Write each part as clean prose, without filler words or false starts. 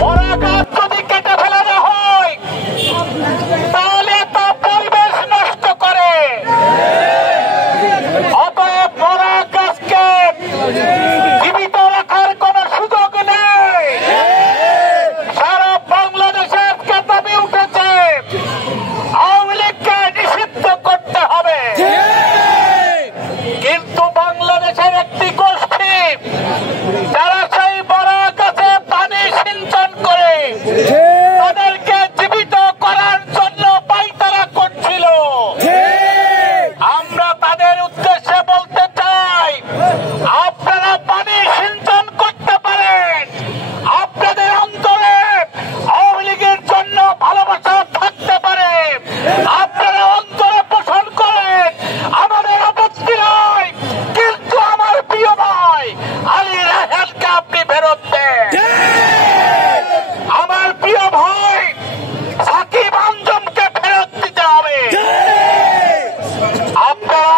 পরাগাছ যদি কেটে ফেলানো হয় তাহলে তা পরিবেশ নষ্ট করে। অতএব পরাগাছকে জীবিত রাখার কোন সুযোগ নেই। সারা বাংলাদেশে আজকে দাবি উঠেছে আওয়ামী লীগকে নিষিদ্ধ করতে হবে। কিন্তু বাংলাদেশের একটি গোষ্ঠী যারা সেই বরাগাছে পানি সিঞ্চন করে তাদেরকে জীবিত করার জন্য পায়তারা করছিল। আমরা তাদের উদ্দেশ্যে বলতে চাই, আপনারা পানি সিঞ্চন করতে পারেন, আপনাদের অন্তরে আওয়ামী লীগের জন্য ভালোবাসা থাকতে পারে, আপনারা অন্তরে পোষণ করেন, আমাদের আপত্তি নয়। কিন্তু আমার প্রিয় ভাই আলী রায়হানকে আপনি ফেরত দেন। আমার প্রিয় ভাই সাকিব আঞ্জুমকে ফেরত দিতে হবে। আপনারা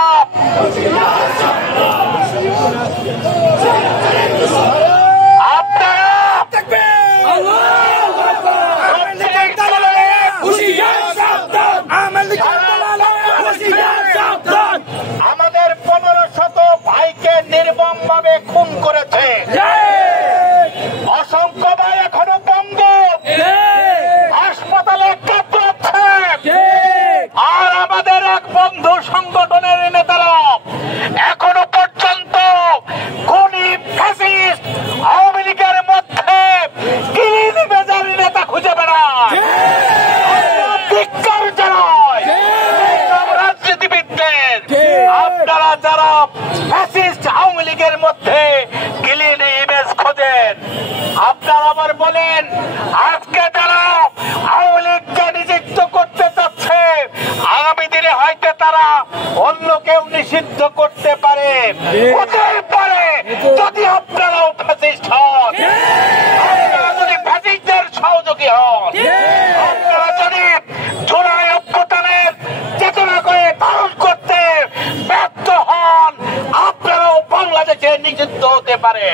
আমাদের 1500 ভাইকে নির্মম ভাবে খুন করেছে। অসংখ্য ভাই এখনো পঙ্গু, হাসপাতালে কাতরাচ্ছে। আর আমাদের এক বন্ধু সংগঠনের নেতারা এখনো পর্যন্ত খুনি ফ্যাসিস্ট আওয়ামী লীগের মধ্যে কিলিনি বেজারি নেতা খুঁজে বেড়ায়। ধিক্কার জানাই রাজনীতিবিদদের, আপনারা যারা ফ্যাসিস্ট আওয়ামী লীগের মধ্যে কিলিনি ইমেজ খোঁজেন, আপনারা আবার বলেন আজকে যারা আওয়ামী লীগকে নিষিদ্ধ করতে চাচ্ছে আগামী দিনে হয়তো তারা অন্য কেউ নিষিদ্ধ করতে পারে। হতেই পারে যদি আপনারাও ফ্যাসিস্ট হন, আপনারা যদি ফ্যাসিস্টদের সহযোগী হন, আপনারা যদি জুলাই অভ্যুত্থানের চেতনা করে ধারণ করতে ব্যর্থ হন, আপনারাও বাংলাদেশে নিষিদ্ধ হতে পারে।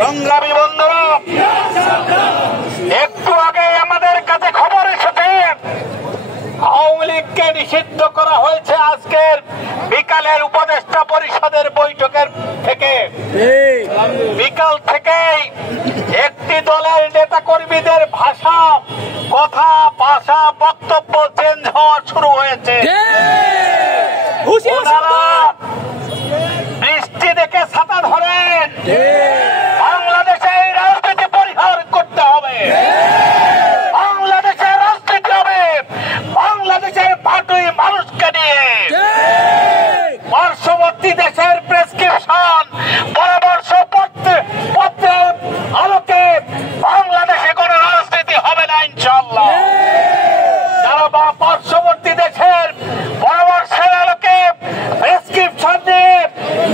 সংগ্রামী বন্ধুরা, একটু আগে আমাদের কাছে খবর এসেছে আওয়ামী লীগকে নিষিদ্ধ করা হয়েছে আজকের বিকালের উপদেষ্টা পরিষদের বৈঠকের থেকে। বিকাল থেকেই একটি দলের নেতা কর্মীদের ভাষা, কথা, ভাষা, বক্তব্য চেঞ্জ হওয়া শুরু হয়েছে। বৃষ্টি দেখে ছাতা ধরেন, বাংলাদেশে এই রাজনীতি পরিহার করতে হবে। বাংলাদেশের রাজনীতি হবে বাংলাদেশের পাটুই মানুষকে নিয়ে। পার্শ্ববর্তী দেশের প্রেসক্রিপশন পরামর্শ পত্রের আলোকে বাংলাদেশে কোন রাজনীতি হবে না ইনশাআল্লাহ। যারা পার্শ্ববর্তী দেশের পরামর্শের আলোকে প্রেসক্রিপশন দিয়ে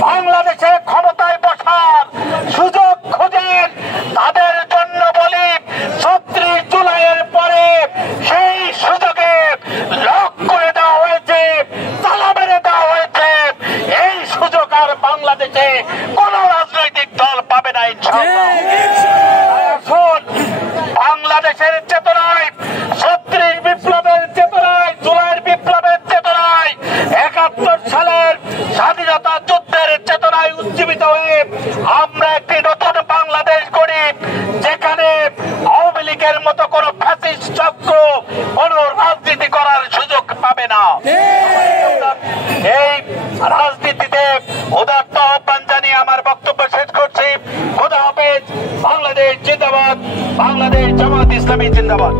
বাংলাদেশে ক্ষমতায় বসার সুযোগ খোঁজেন, তাদের জন্য বলি ৩৬ জুলাইয়ের পরে সেই সুযোগে লক করে দেওয়া হয়েছে, তালা মেরে দেওয়া হয়েছে। এই সুযোগ আর বাংলাদেশে কোন রাজনৈতিক দল পাবে না ইনশাআল্লাহ। আসুন বাংলাদেশের চেতনায়, ৩৬ বিপ্লবের চেতনায়, জুলাইয়ের বিপ্লবের চেতনায়, ৭১ সালের স্বাধীনতা যুদ্ধের চেতনায় উজ্জীবিত হয়ে আমরা একটি নতুন বাংলাদেশ গড়ি, যেখানে আওয়ামী লীগের মতো কোন ফ্যাসিস্ট চক্র কোন রাজনীতি করার সুযোগ পাবে না। এই রাজনীতিতে উদাত্ত আহ্বান জানিয়ে আমার বক্তব্য শেষ করছি। খোদা হাফেজ। বাংলাদেশ জিন্দাবাদ। বাংলাদেশ জামাত ইসলামী জিন্দাবাদ।